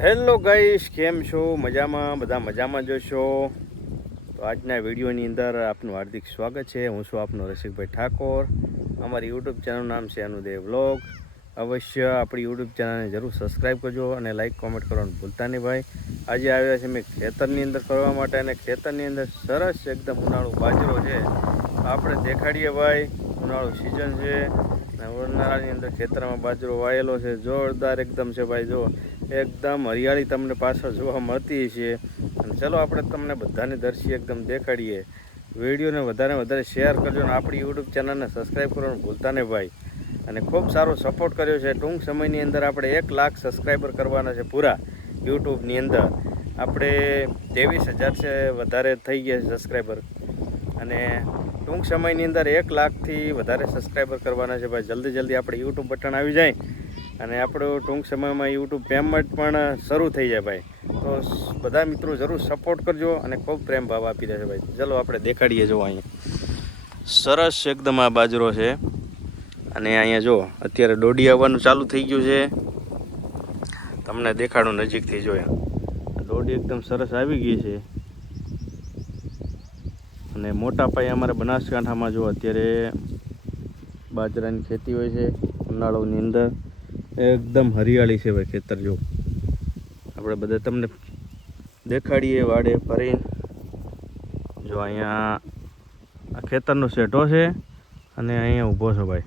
Hello guys, કેમ છો? મજામાં? બધા મજામાં જોશો તો આજના વિડીયોની અંદર આપનું હાર્દિક સ્વાગત છે. હું છું આપનો રસિકભાઈ ઠાકોર. અમારી યુટ્યુબ ચેનલનું નામ છે અનુદેવ વ્લોગ. અવશ્ય આપણી યુટ્યુબ ચેનલને જરૂર સબસ્ક્રાઈબ કરજો અને લાઈક કોમેન્ટ કરવાનું ભૂલતા નહીં ભાઈ. આજે આવ્યા છે મેં ખેતરની અંદર ફરવા માટે, અને ખેતરની અંદર સરસ એકદમ ઉનાળુ બાજરો છે. આપણે દેખાડીએ ભાઈ, ઉનાળુ સિઝન છે અને ઉનાળાની અંદર ખેતરમાં બાજરો વાયેલો છે. જોરદાર એકદમ છે ભાઈ. જો એકદમ હરિયાળી તમને પાછળ જોવા મળતી છે. અને ચલો આપણે તમને બધાને દર્શી એકદમ દેખાડીએ. વિડીયોને વધારે શેર કરજો અને આપણી યુટ્યુબ ચેનલને સબસ્ક્રાઈબ કરવાનું ભૂલતા નહીં ભાઈ. અને ખૂબ સારો સપોર્ટ કર્યો છે. ટૂંક સમયની અંદર આપણે 1 લાખ સબસ્ક્રાઈબર કરવાના છે પૂરા યુટ્યુબની અંદર. આપણે 23,000 છે વધારે થઈ ગયા છે સબસ્ક્રાઈબર, અને ટૂંક સમયની અંદર 1 લાખથી વધારે સબસ્ક્રાઈબર કરવાના છે ભાઈ. જલ્દી આપણે યુટ્યુબ બટન આવી જાય અને આપણું ટૂંક સમયમાં યુટ્યુબ પેમેન્ટ પણ શરૂ થઈ જાય ભાઈ. તો બધા મિત્રો જરૂર સપોર્ટ કરજો અને ખૂબ પ્રેમ ભાવ આપી દેશે ભાઈ. ચલો આપણે દેખાડીએ. જો અહીંયા સરસ એકદમ આ બાજરો છે, અને અહીંયા જો અત્યારે દોડી આવવાનું ચાલુ થઈ ગયું છે. તમને દેખાડું નજીકથી. જોયા દોડી એકદમ સરસ આવી ગઈ છે. અને મોટા પાયે અમારે બનાસકાંઠામાં જો અત્યારે બાજરાની ખેતી હોય છે ઉનાળાની અંદર. એકદમ હરિયાળી છે ભાઈ ખેતર. જો આપણે બધા તમને દેખાડીએ વાડે ફરીને. જો અહીંયા આ ખેતરનો શેઢો છે અને અહીંયા ઊભો છો ભાઈ.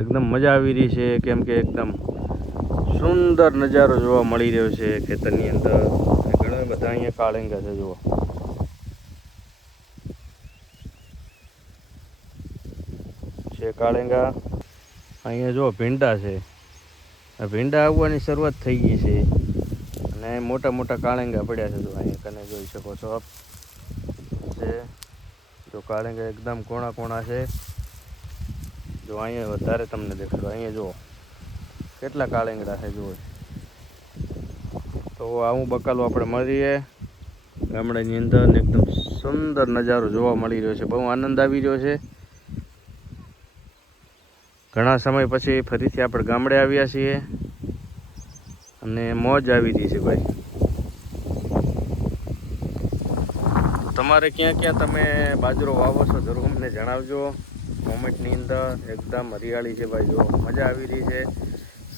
એકદમ મજા આવી રહી છે, કેમ કે એકદમ સુંદર નજારો જોવા મળી રહ્યો છે ખેતરની અંદર. ઘણા બધા અહીંયા કાળેંગા છે. જુઓ છે કાળેંગા. અહીંયા જો ભીંડા છે. આ ભીંડા આવવાની શરૂઆત થઈ ગઈ છે, અને મોટા કાળેંગા પડ્યા છે. જો અહીંયા કને જોઈ શકો છો આપ છે. જો કાળેંગા એકદમ કોણા છે. જો અહીંયા વધારે તમને દેખાડો. અહીંયા જુઓ કેટલા કાળેંગડા છે. જુઓ તો આવું બકાલું આપણે મળીએ ગામડાની અંદર. એકદમ સુંદર નજારો જોવા મળી રહ્યો છે. બહુ આનંદ આવી રહ્યો છે. ઘણા સમય પછી ફરીથી આપણે ગામડે આવ્યા છીએ અને મોજ આવી રહી છે ભાઈ. તમારે ક્યાં તમે બાજરો વાવો છો જરૂર અમને જણાવજો કોમેન્ટની અંદર. એકદમ હરિયાળી છે ભાઈ. જો મજા આવી રહી છે.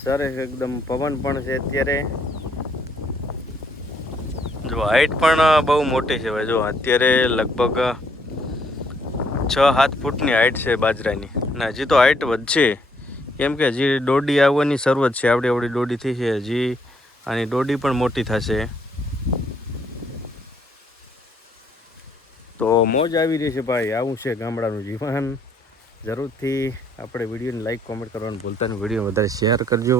સરસ એકદમ પવન પણ છે અત્યારે. જો હાઈટ પણ બહુ મોટી છે ભાઈ. જો અત્યારે લગભગ 6-7 ફૂટની હાઈટ છે બાજરાની, અને હજી તો હાઈટ વધશે, કેમ કે હજી દોડી આવવાની શરૂઆત છે. આવડી દોડી થઈ છે હજી, અને દોડી પણ મોટી થશે. તો મોજ આવી રહી છે ભાઈ. આવું છે ગામડાનું જીવન. જરૂરથી આપણે વિડીયોને લાઈક કોમેન્ટ કરવાનું ભૂલતા નહીં. વિડીયો વધારે શેર કરજો.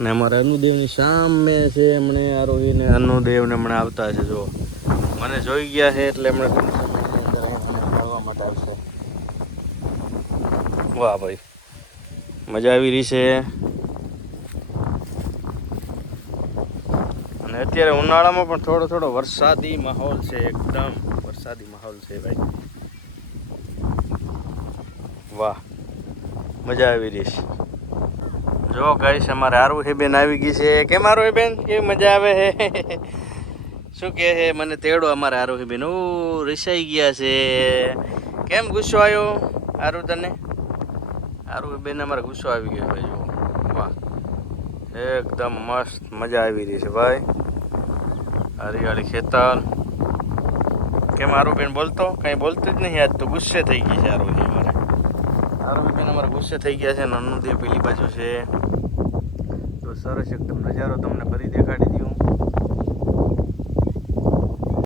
અને અમારા અનુદેવની સામે છે એમણે આરોહીને અનુદેવને હમણાં આવતા હશે. જો મને જોઈ ગયા છે એટલે એમણે ટૂંક સમયની અંદર મળવા માટે આવશે. વાહ ભાઈ, મજા આવી રહી છે. અને અત્યારે ઉનાળામાં પણ થોડો વરસાદી માહોલ છે. એકદમ વરસાદી માહોલ છે ભાઈ. વાહ, મજા આવી રહી છે. જો ગાઈસ, અમારે આરુહીબેન આવી ગઈ છે. કેમ આરુહીબેન, કેવી મજા આવે છે? શું કહે છે? મને તેડો અમારે આરુહીબેન. રિસાઈ ગયા છે. કેમ ગુસ્સો આવ્યો આરુ તને? આરુહીબેન અમારે ગુસ્સો આવી ગયો ભાઈ. જો વાહ, એકદમ મસ્ત મજા આવી રહી છે ભાઈ. હરિયાળી ખેતર. કેમ આરુબેન બોલતો? કંઈ બોલતું જ નહીં. આજ તો ગુસ્સે થઈ ગઈ છે આરુબેન. આરુબેન અમારે ગુસ્સે થઈ ગયા છે. અનુદેવ પેલી બાજુ છે. તો સરસ એકદમ નજારો તમને ફરી દેખાડી દઉં.